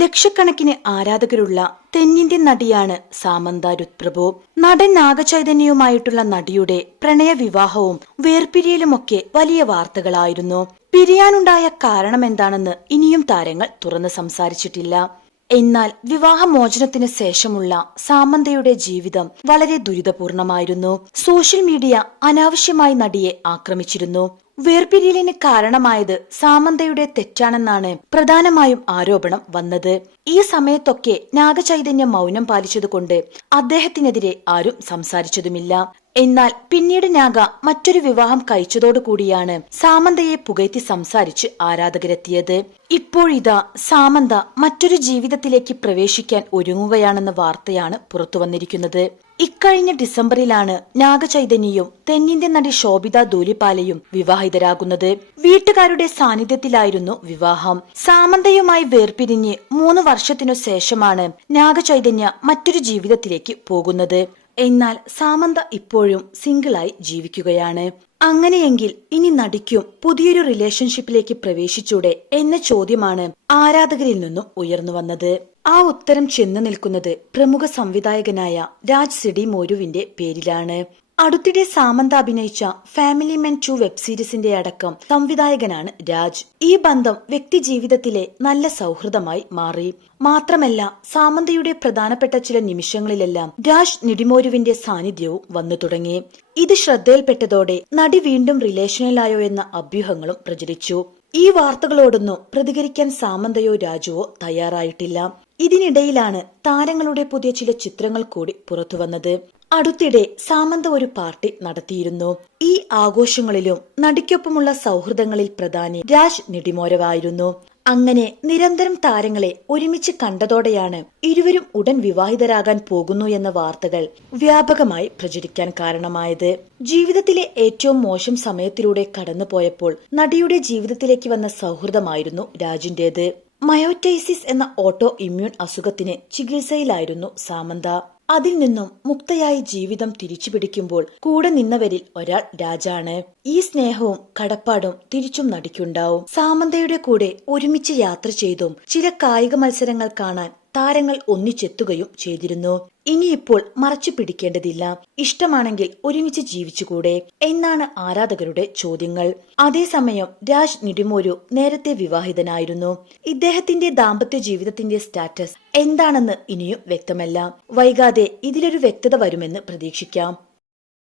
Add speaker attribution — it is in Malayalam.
Speaker 1: ലക്ഷക്കണക്കിന് ആരാധകരുള്ള തെന്നിന്ത്യൻ നടിയാണ് സാമന്ത രുത്പ്രഭു. നടൻ നാഗചൈതന്യവുമായിട്ടുള്ള നടിയുടെ പ്രണയവിവാഹവും വേർപിരിയലുമൊക്കെ വലിയ വാർത്തകളായിരുന്നു. പിരിയാനുണ്ടായ കാരണം എന്താണെന്ന് ഇനിയും താരങ്ങൾ തുറന്ന് സംസാരിച്ചിട്ടില്ല. എന്നാൽ വിവാഹമോചനത്തിന് ശേഷമുള്ള സാമന്തയുടെ ജീവിതം വളരെ ദുരിതപൂർണമായിരുന്നു. സോഷ്യൽ മീഡിയ അനാവശ്യമായി നടിയെ ആക്രമിച്ചിരുന്നു. വേർപിരിയലിന് കാരണമായത് സാമന്തയുടെ തെറ്റാണെന്നാണ് പ്രധാനമായും ആരോപണം വന്നത്. ഈ സമയത്തൊക്കെ നാഗചൈതന്യം മൗനം പാലിച്ചതുകൊണ്ട് അദ്ദേഹത്തിനെതിരെ ആരും സംസാരിച്ചതുമില്ല. എന്നാൽ പിന്നീട് നാഗ മറ്റൊരു വിവാഹം കഴിച്ചതോടുകൂടിയാണ് സാമന്തയെ പുകഴ്ത്തി സംസാരിച്ച് ആരാധകരെത്തിയത്. ഇപ്പോഴിതാ സാമന്ത മറ്റൊരു ജീവിതത്തിലേക്ക് പ്രവേശിക്കാൻ ഒരുങ്ങുകയാണെന്ന വാർത്തയാണ് പുറത്തുവന്നിരിക്കുന്നത് ഇക്കഴിഞ്ഞ ഡിസംബറിലാണ് നാഗചൈതന്യയും തെന്നിന്ത്യൻ നടി ശോഭിത ധൂലിപാലയും വിവാഹിതരാകുന്നത്. വീട്ടുകാരുടെ സാന്നിധ്യത്തിലായിരുന്നു വിവാഹം. സാമന്തയുമായി വേർപിരിഞ്ഞ് മൂന്ന് വർഷത്തിനു ശേഷമാണ് നാഗചൈതന്യ മറ്റൊരു ജീവിതത്തിലേക്ക് പോകുന്നത്. എന്നാൽ സാമന്ത ഇപ്പോഴും സിംഗിളായി ജീവിക്കുകയാണ്. അങ്ങനെയെങ്കിൽ ഇനി നടിക്കും പുതിയൊരു റിലേഷൻഷിപ്പിലേക്ക് പ്രവേശിച്ചൂടെ എന്ന ചോദ്യമാണ് ആരാധകരിൽ നിന്നും ഉയർന്നു വന്നത്. ആ ഉത്തരം ചെന്നു നിൽക്കുന്നത് പ്രമുഖ സംവിധായകനായ രാജ് സിഡി മോരുവിന്റെ പേരിലാണ്. അടുത്തിടെ സാമന്ത അഭിനയിച്ച ഫാമിലി മെൻ ടു വെബ് സീരീസിന്റെ അടക്കം സംവിധായകനാണ് രാജ്. ഈ ബന്ധം വ്യക്തി ജീവിതത്തിലെ നല്ല സൗഹൃദമായി മാറി. മാത്രമല്ല സാമന്തയുടെ പ്രധാനപ്പെട്ട ചില നിമിഷങ്ങളിലെല്ലാം രാജ് നിടിമോരുവിന്റെ സാന്നിധ്യവും വന്നു തുടങ്ങി. ഇത് ശ്രദ്ധയിൽപ്പെട്ടതോടെ നടി വീണ്ടും റിലേഷനിലായോ എന്ന അഭ്യൂഹങ്ങളും പ്രചരിച്ചു. ഈ വാർത്തകളോടൊന്നും പ്രതികരിക്കാൻ സാമന്തയോ രാജുവോ തയ്യാറായിട്ടില്ല. ഇതിനിടയിലാണ് താരങ്ങളുടെ പുതിയ ചില ചിത്രങ്ങൾ കൂടി പുറത്തു വന്നത് അടുത്തിടെ സാമന്ത ഒരു പാർട്ടി നടത്തിയിരുന്നു. ഈ ആഘോഷങ്ങളിലും നടിക്കൊപ്പമുള്ള സൗഹൃദങ്ങളിൽ പ്രധാനി രാജ് നിടിമോരവായിരുന്നു. അങ്ങനെ നിരന്തരം താരങ്ങളെ ഒരുമിച്ച് കണ്ടതോടെയാണ് ഇരുവരും ഉടൻ വിവാഹിതരാകാൻ പോകുന്നു എന്ന വാർത്തകൾ വ്യാപകമായി പ്രചരിക്കാൻ കാരണമായത്. ജീവിതത്തിലെ ഏറ്റവും മോശം സമയത്തിലൂടെ കടന്നുപോയപ്പോൾ നടിയുടെ ജീവിതത്തിലേക്ക് വന്ന സൗഹൃദമായിരുന്നു രാജിന്റേത്. മയോറ്റൈസിസ് എന്ന ഓട്ടോ ഇമ്മ്യൂൺ അസുഖത്തിന് ചികിത്സയിലായിരുന്നു സാമന്ത. അതിൽ നിന്നും മുക്തയായി ജീവിതം തിരിച്ചു തിരിച്ചുപിടിക്കുമ്പോൾ കൂടെ നിന്നവരിൽ ഒരാൾ രാജാണ്. ഈ സ്നേഹവും കടപ്പാടും തിരിച്ചും നടിക്കുണ്ടാവും. സാമന്തയുടെ കൂടെ ഒരുമിച്ച് യാത്ര ചെയ്തും ചില കായിക മത്സരങ്ങൾ കാണാൻ താരങ്ങൾ ഒന്നിച്ചെത്തുകയും ചെയ്തിരുന്നു. ഇനിയിപ്പോൾ മറച്ചു പിടിക്കേണ്ടതില്ല. ഇഷ്ടമാണെങ്കിൽ ഒരുമിച്ച് ജീവിച്ചുകൂടെ. എന്നാണ് ആരാധകരുടെ ചോദ്യങ്ങൾ. അതേസമയം രാജ് നിടിമോരു നേരത്തെ വിവാഹിതനായിരുന്നു. ഇദ്ദേഹത്തിന്റെ ദാമ്പത്യ ജീവിതത്തിന്റെ സ്റ്റാറ്റസ് എന്താണെന്ന് ഇനിയും വ്യക്തമല്ല. വൈകാതെ ഇതിലൊരു വ്യക്തത വരുമെന്ന് പ്രതീക്ഷിക്കാം.